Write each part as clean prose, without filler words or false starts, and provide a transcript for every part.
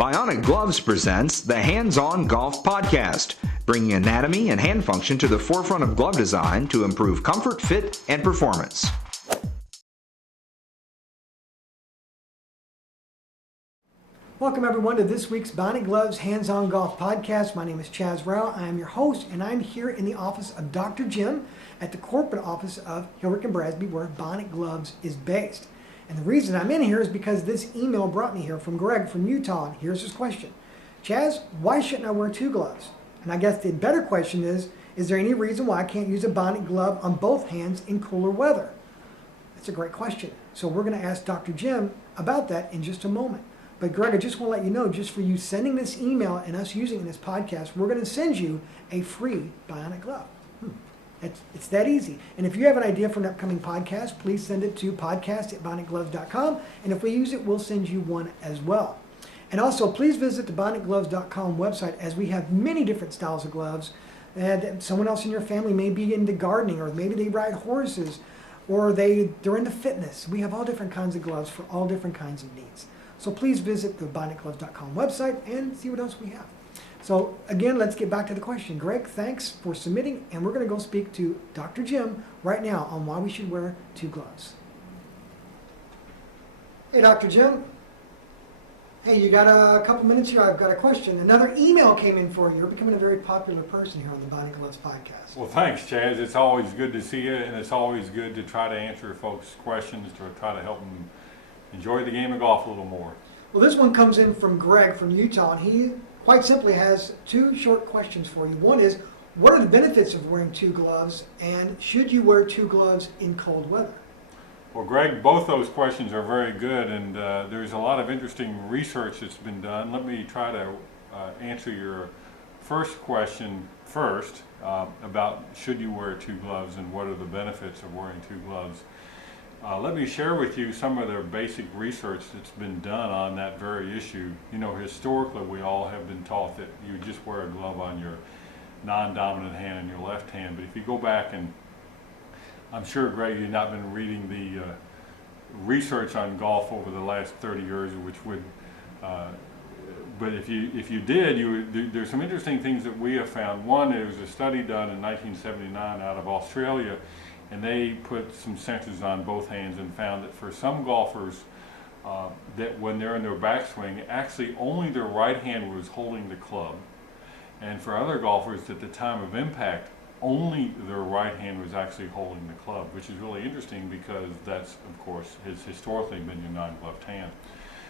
Bionic Gloves presents the Hands-On Golf Podcast, bringing anatomy and hand function to the forefront of glove design to improve comfort, fit, and performance. Welcome everyone to this week's Bionic Gloves Hands-On Golf Podcast. My name is Chaz Rao. I am your host, and I'm here in the office of Dr. Jim at the corporate office of Hilrick and Brasby, where Bionic Gloves is based. And the reason I'm in here is because this email brought me here from Greg from Utah. And here's his question. Chaz, why shouldn't I wear two gloves? And I guess the better question is there any reason why I can't use a Bionic glove on both hands in cooler weather? That's a great question. So we're going to ask Dr. Jim about that in just a moment. But Greg, I just want to let you know, just for you sending this email and us using it in this podcast, we're going to send you a free Bionic glove. It's that easy. And if you have an idea for an upcoming podcast, please send it to podcast@bionicgloves.com. And if we use it, we'll send you one as well. And also, please visit the bionicgloves.com website, as we have many different styles of gloves. And someone else in your family may be into gardening, or maybe they ride horses, or they're into fitness. We have all different kinds of gloves for all different kinds of needs. So please visit the bionicgloves.com website and see what else we have. So again, let's get back to the question. Greg, thanks for submitting, and we're going to go speak to Dr. Jim right now on why we should wear two gloves. Hey, Dr. Jim. Hey, you got a couple minutes here? I've got a question. Another email came in for you. You're becoming a very popular person here on the Bionic Gloves podcast. Well, thanks, Chaz. It's always good to see you, and it's always good to try to answer folks' questions, to try to help them enjoy the game of golf a little more. Well, this one comes in from Greg from Utah, and he quite simply has two short questions for you. One is, what are the benefits of wearing two gloves, and should you wear two gloves in cold weather? Well, Greg, both those questions are very good, and there's a lot of interesting research that's been done. Let me try to answer your first question first about should you wear two gloves and what are the benefits of wearing two gloves. Let me share with you some of the basic research that's been done on that very issue. You know, historically we all have been taught that you just wear a glove on your non-dominant hand and your left hand, but if you go back, and I'm sure, Greg, you've not been reading the research on golf over the last 30 years, which would, but if you did, there's some interesting things that we have found. One, there was a study done in 1979 out of Australia, and they put some sensors on both hands and found that for some golfers, that when they're in their backswing, actually only their right hand was holding the club. And for other golfers, at the time of impact, only their right hand was actually holding the club, which is really interesting because that's, of course, has historically been your non-gloved hand.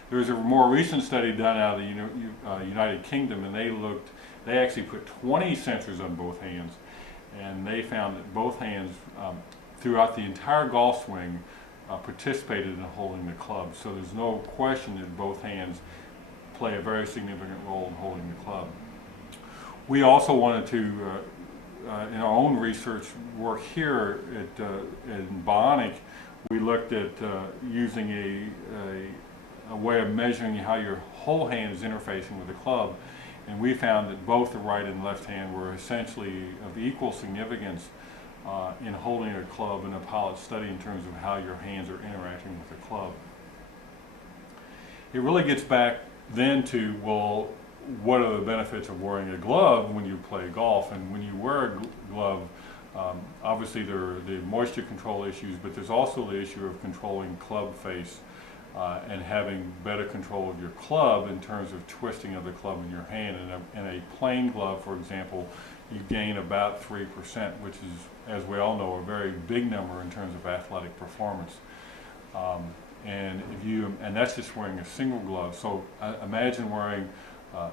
There's a more recent study done out of the United Kingdom, and they actually put 20 sensors on both hands, and they found that both hands throughout the entire golf swing participated in holding the club. So there's no question that both hands play a very significant role in holding the club. We also wanted to, in our own research work here in Bionic, we looked at using a way of measuring how your whole hand is interfacing with the club. And we found that both the right and left hand were essentially of equal significance in holding a club in a pilot study in terms of how your hands are interacting with the club. It really gets back then to, well, what are the benefits of wearing a glove when you play golf? And when you wear a glove, obviously there are the moisture control issues, but there's also the issue of controlling club face and having better control of your club in terms of twisting of the club in your hand. In a plain glove, for example, you gain about 3%, which is, as we all know, a very big number in terms of athletic performance. And that's just wearing a single glove. So imagine wearing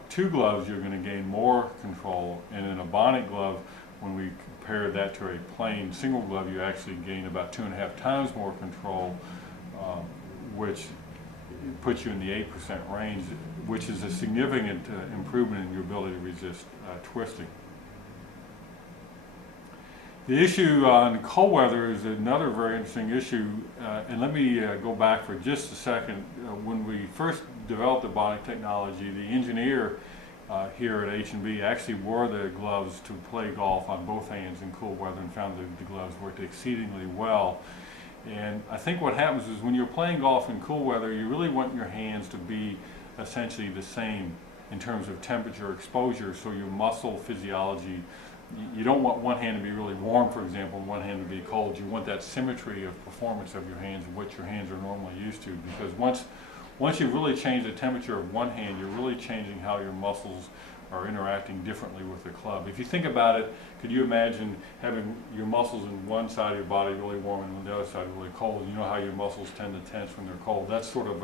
two gloves, you're going to gain more control. And in a Bionic glove, when we compare that to a plain single glove, you actually gain about 2.5 times more control, which puts you in the 8% range, which is a significant improvement in your ability to resist twisting. The issue on cold weather is another very interesting issue, and let me go back for just a second. When we first developed the Bionic technology, the engineer here at H&B actually wore the gloves to play golf on both hands in cool weather and found that the gloves worked exceedingly well. And I think what happens is when you're playing golf in cool weather, you really want your hands to be essentially the same in terms of temperature exposure, so your muscle physiology, you don't want one hand to be really warm, for example, and one hand to be cold. You want that symmetry of performance of your hands, what your hands are normally used to, because once you really change the temperature of one hand, you're really changing how your muscles are interacting differently with the club. If you think about it, could you imagine having your muscles in one side of your body really warm and on the other side really cold? You know how your muscles tend to tense when they're cold. That's sort of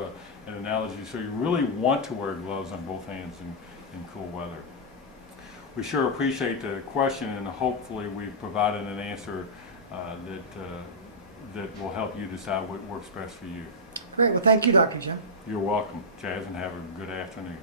an analogy. So you really want to wear gloves on both hands in cool weather. We sure appreciate the question, and hopefully we've provided an answer that will help you decide what works best for you. Great. Well, thank you, Dr. Jim. You're welcome, Chaz, and have a good afternoon.